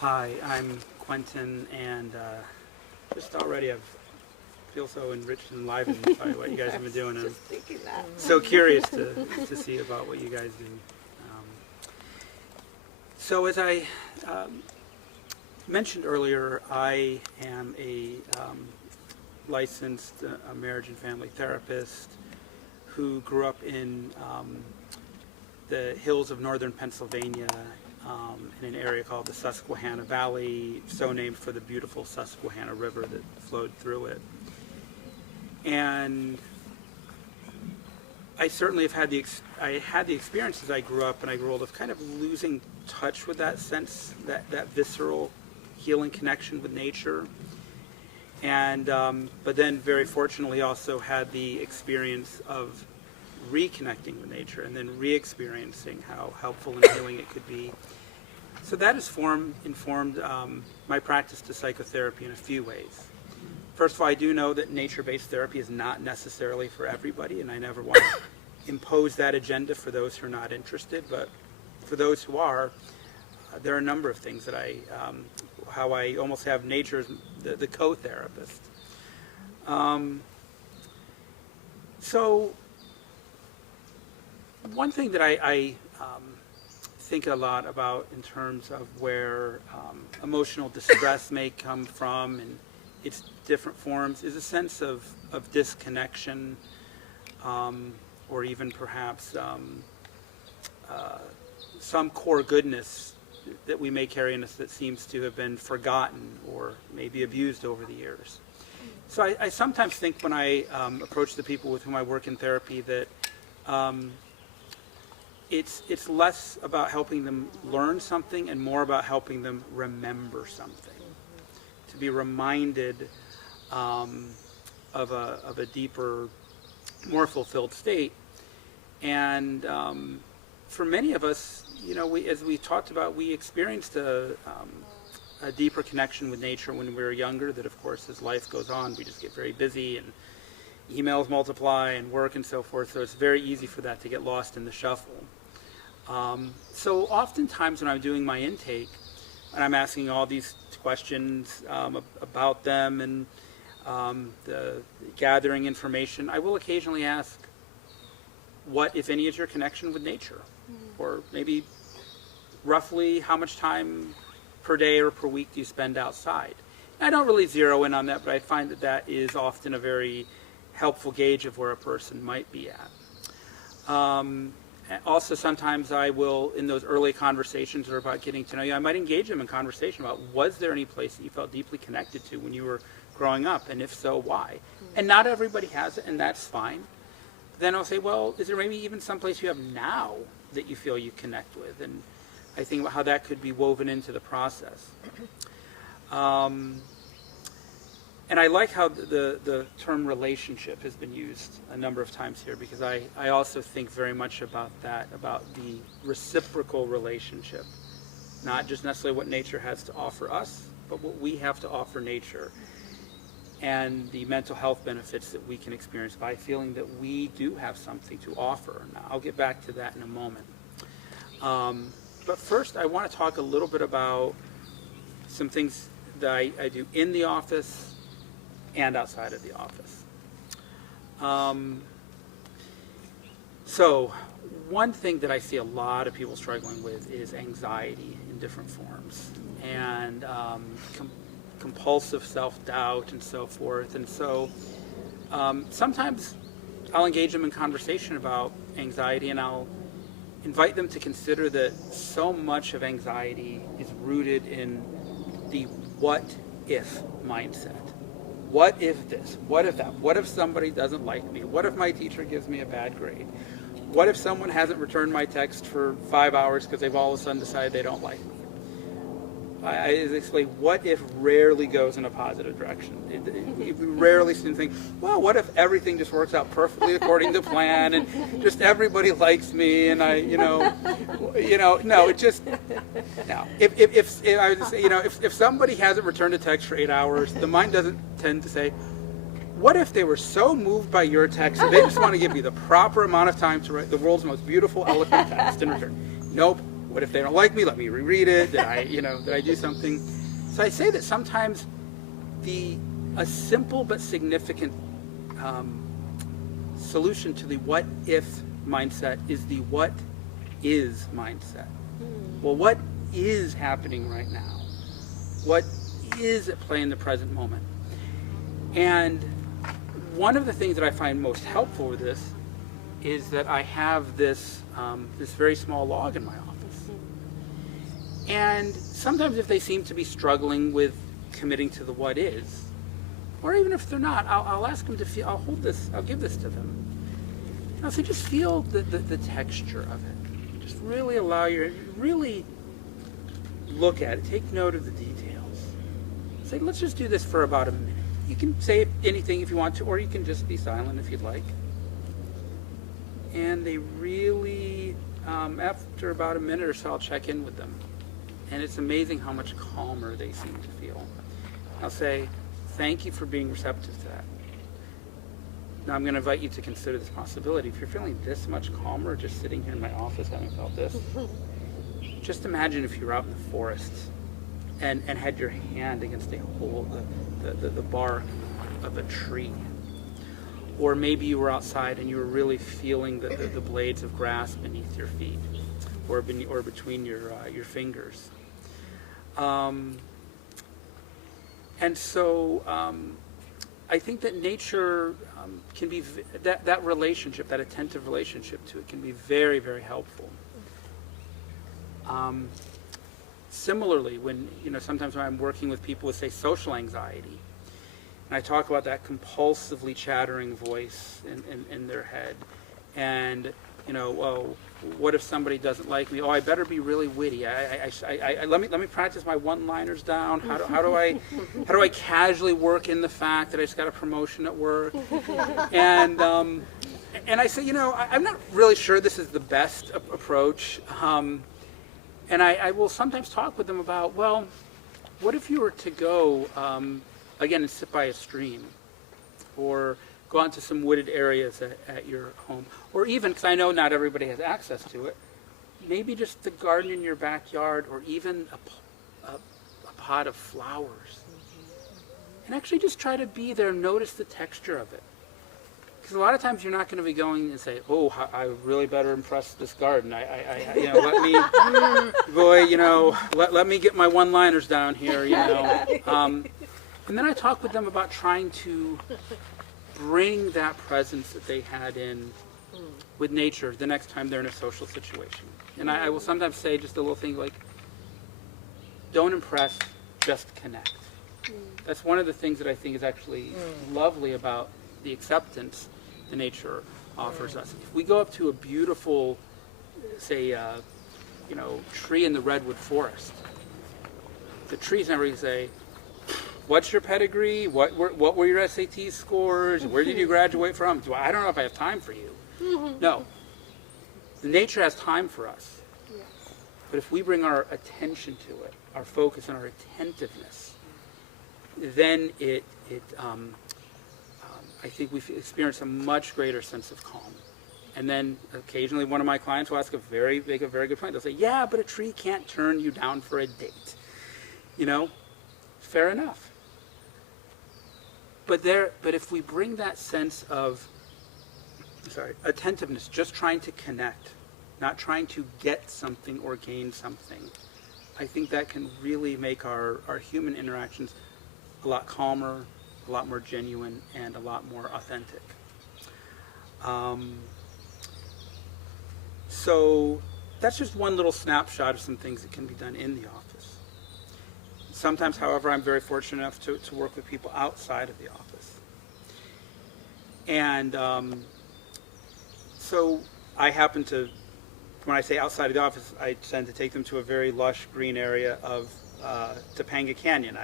Hi, I'm Quentin, and just already I feel so enriched and enlivened by what you guys have been doing. I'm Just thinking that. so curious to see about what you guys do. So as I mentioned earlier, I am a licensed marriage and family therapist who grew up in the hills of northern Pennsylvania, in an area called the Susquehanna Valley, so named for the beautiful Susquehanna River that flowed through it. And I certainly have had the experience as I grew up and I grew old of kind of losing touch with that sense, that visceral healing connection with nature. And but then very fortunately also had the experience of reconnecting with nature and then re-experiencing how helpful and healing it could be. So that has informed my practice to psychotherapy in a few ways. First of all, I do know that nature-based therapy is not necessarily for everybody, and I never want to impose that agenda for those who are not interested, but for those who are, there are a number of things that how I almost have nature as the co-therapist. So one thing that I think a lot about in terms of where emotional distress may come from and its different forms is a sense of disconnection, or even perhaps some core goodness that we may carry in us that seems to have been forgotten or maybe abused over the years. So I sometimes think when I approach the people with whom I work in therapy that it's less about helping them learn something and more about helping them remember something, to be reminded of a deeper, more fulfilled state. And for many of us, you know, as we talked about, we experienced a deeper connection with nature when we were younger that, of course, as life goes on, we just get very busy and emails multiply and work and so forth, so it's very easy for that to get lost in the shuffle. So oftentimes when I'm doing my intake and I'm asking all these questions about them and the gathering information, I will occasionally ask, what, if any, is your connection with nature? Or maybe roughly how much time per day or per week do you spend outside? And I don't really zero in on that, but I find that that is often a very helpful gauge of where a person might be at. Also, sometimes I will, in those early conversations or about getting to know you, I might engage them in conversation about, was there any place that you felt deeply connected to when you were growing up? And if so, why? And not everybody has it, and that's fine. Then I'll say, well, is there maybe even some place you have now that you feel you connect with? And I think about how that could be woven into the process. And I like how the term relationship has been used a number of times here, because I also think very much about that, about the reciprocal relationship, not just necessarily what nature has to offer us, but what we have to offer nature, and the mental health benefits that we can experience by feeling that we do have something to offer. Now, I'll get back to that in a moment. But first, I want to talk a little bit about some things that I do in the office and outside of the office. So one thing that I see a lot of people struggling with is anxiety in different forms, and compulsive self-doubt and so forth. And so sometimes I'll engage them in conversation about anxiety, and I'll invite them to consider that so much of anxiety is rooted in the what if mindset. What if this? What if that? What if somebody doesn't like me? What if my teacher gives me a bad grade? What if someone hasn't returned my text for 5 hours because they've all of a sudden decided they don't like me? I explain, what if rarely goes in a positive direction. We rarely think, well, what if everything just works out perfectly according to plan and just everybody likes me and no, it just, no. If somebody hasn't returned a text for 8 hours, the mind doesn't tend to say, what if they were so moved by your text that they just want to give you the proper amount of time to write the world's most beautiful, eloquent text in return? Nope. What if they don't like me? Let me reread it. Did I do something? So I say that sometimes a simple but significant solution to the what if mindset is the what is mindset. Well, what is happening right now? What is at play in the present moment? And one of the things that I find most helpful with this is that I have this very small log in my office. And sometimes if they seem to be struggling with committing to the what is, or even if they're not, I'll ask them to feel, I'll give this to them. And I'll say, just feel the texture of it. Just really really look at it. Take note of the details. Say, let's just do this for about a minute. You can say anything if you want to, or you can just be silent if you'd like. And they really, after about a minute or so, I'll check in with them. And it's amazing how much calmer they seem to feel. I'll say, thank you for being receptive to that. Now I'm going to invite you to consider this possibility. If you're feeling this much calmer just sitting here in my office having felt this, just imagine if you were out in the forest and had your hand against the bark of a tree. Or maybe you were outside and you were really feeling the blades of grass beneath your feet or between your fingers. And so I think that nature can be, that relationship, that attentive relationship to it can be very, very helpful. Similarly, when, sometimes when I'm working with people with, say, social anxiety, and I talk about that compulsively chattering voice in their head, and, well, what if somebody doesn't like me? Oh, I better be really witty. Let me practice my one-liners down. How do I casually work in the fact that I just got a promotion at work? And I say, I'm not really sure this is the best approach. And I will sometimes talk with them about, well, what if you were to go, again, and sit by a stream, or go out to some wooded areas at your home, or even, because I know not everybody has access to it, maybe just the garden in your backyard, or even a pot of flowers. And actually just try to be there, notice the texture of it. Because a lot of times you're not going to be going and say, oh, I really better impress this garden. Let me get my one-liners down here, And then I talk with them about trying to bring that presence that they had in with nature the next time they're in a social situation. And I will sometimes say just a little thing like, don't impress, just connect. That's one of the things that I think is actually lovely about the acceptance the nature offers us. If we go up to a beautiful, say, tree in the redwood forest, the tree's never going to say, what's your pedigree? What were your SAT scores? Where did you graduate from? I don't know if I have time for you. No. Nature has time for us. Yes. But if we bring our attention to it, our focus and our attentiveness, then I think we experience a much greater sense of calm. And then occasionally one of my clients will ask a very good point. They'll say, yeah, but a tree can't turn you down for a date. Fair enough. But if we bring that sense of, attentiveness, just trying to connect, not trying to get something or gain something, I think that can really make our human interactions a lot calmer, a lot more genuine, and a lot more authentic. So that's just one little snapshot of some things that can be done in the office. Sometimes, however, I'm very fortunate enough to work with people outside of the office. And so I happen to, when I say outside of the office, I tend to take them to a very lush green area of Topanga Canyon.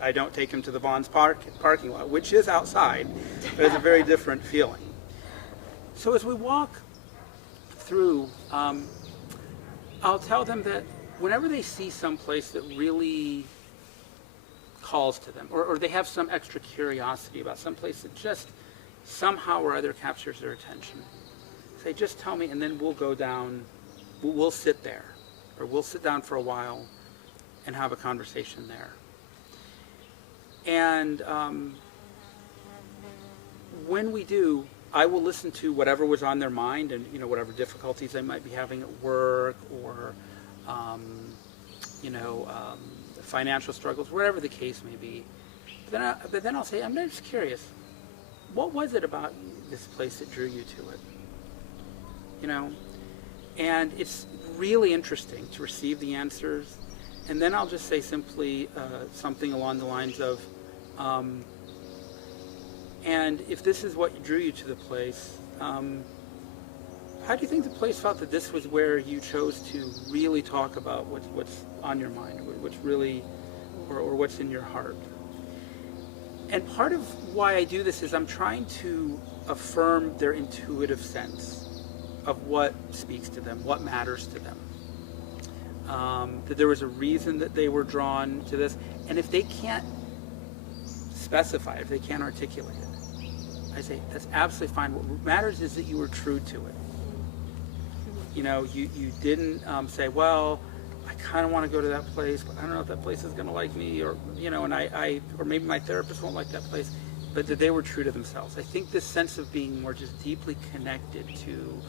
I don't take them to the Bonds parking lot, which is outside, but it's a very different feeling. So as we walk through, I'll tell them that whenever they see some place that really calls to them, or they have some extra curiosity about some place that just somehow or other captures their attention, say, just tell me, and then we'll go down, we'll sit there, or we'll sit down for a while and have a conversation there. And when we do, I will listen to whatever was on their mind, and whatever difficulties they might be having at work, or financial struggles, whatever the case may be. But then I'll say, I'm just curious, what was it about this place that drew you to it? And it's really interesting to receive the answers. And then I'll just say simply something along the lines of, and if this is what drew you to the place, how do you think the place felt that this was where you chose to really talk about what's on your mind, what's really, or what's in your heart? And part of why I do this is I'm trying to affirm their intuitive sense of what speaks to them, what matters to them. That there was a reason that they were drawn to this. And if they can't specify, if they can't articulate it, I say, that's absolutely fine. What matters is that you were true to it. You didn't say, well, I kind of want to go to that place, but I don't know if that place is going to like me, or, or maybe my therapist won't like that place, but that they were true to themselves. I think this sense of being more just deeply connected to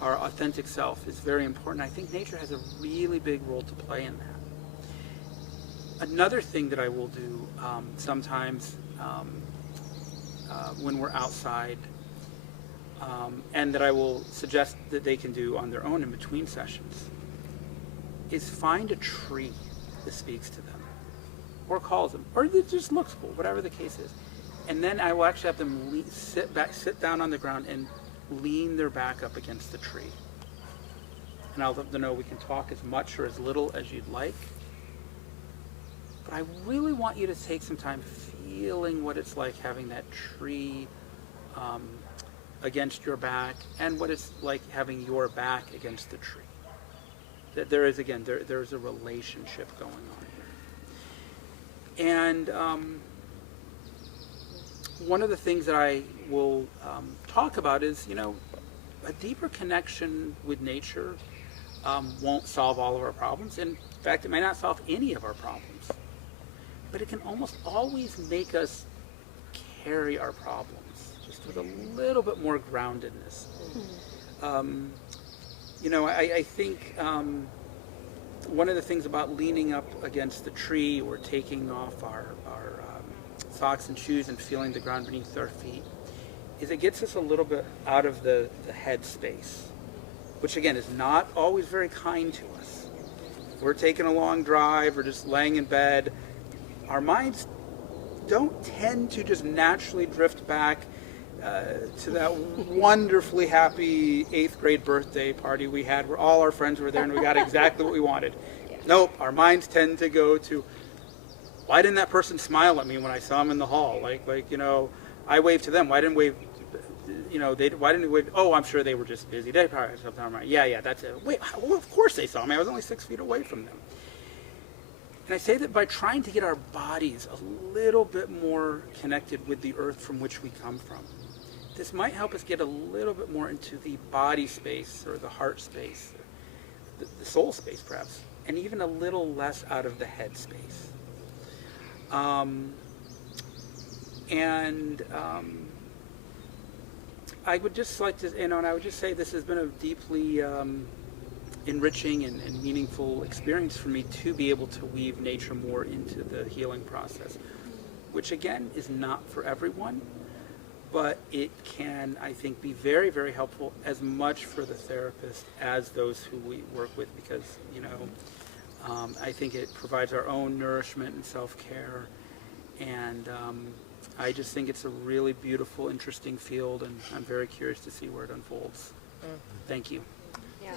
our authentic self is very important. I think nature has a really big role to play in that. Another thing that I will do sometimes when we're outside, and that I will suggest that they can do on their own in between sessions, is find a tree that speaks to them, or calls them, or that just looks cool, whatever the case is. And then I will actually have them sit down on the ground and lean their back up against the tree. And I'll let them know we can talk as much or as little as you'd like. But I really want you to take some time feeling what it's like having that tree against your back, and what it's like having your back against the tree. That there is, again, there's a relationship going on here. And one of the things that I will talk about is, a deeper connection with nature won't solve all of our problems. In fact, it may not solve any of our problems. But it can almost always make us carry our problems just with a little bit more groundedness. I think one of the things about leaning up against the tree or taking off our socks and shoes and feeling the ground beneath our feet is it gets us a little bit out of the head space, which again is not always very kind to us. We're taking a long drive or just laying in bed. Our minds don't tend to just naturally drift back to that wonderfully happy 8th grade birthday party we had where all our friends were there and we got exactly what we wanted. Yeah. Nope, our minds tend to go to, why didn't that person smile at me when I saw him in the hall? I waved to them. Why didn't wave? Why didn't we wave? Oh, I'm sure they were just busy. They probably had something on my mind. Yeah, that's it. Wait, well, of course they saw me. I was only 6 feet away from them. And I say that by trying to get our bodies a little bit more connected with the earth from which we come from. This might help us get a little bit more into the body space or the heart space, the soul space perhaps, and even a little less out of the head space. I would just like to, and I would just say this has been a deeply enriching and meaningful experience for me to be able to weave nature more into the healing process, which again is not for everyone, but it can, I think, be very, very helpful as much for the therapist as those who we work with, because, I think it provides our own nourishment and self-care, and I just think it's a really beautiful, interesting field, and I'm very curious to see where it unfolds. Thank you.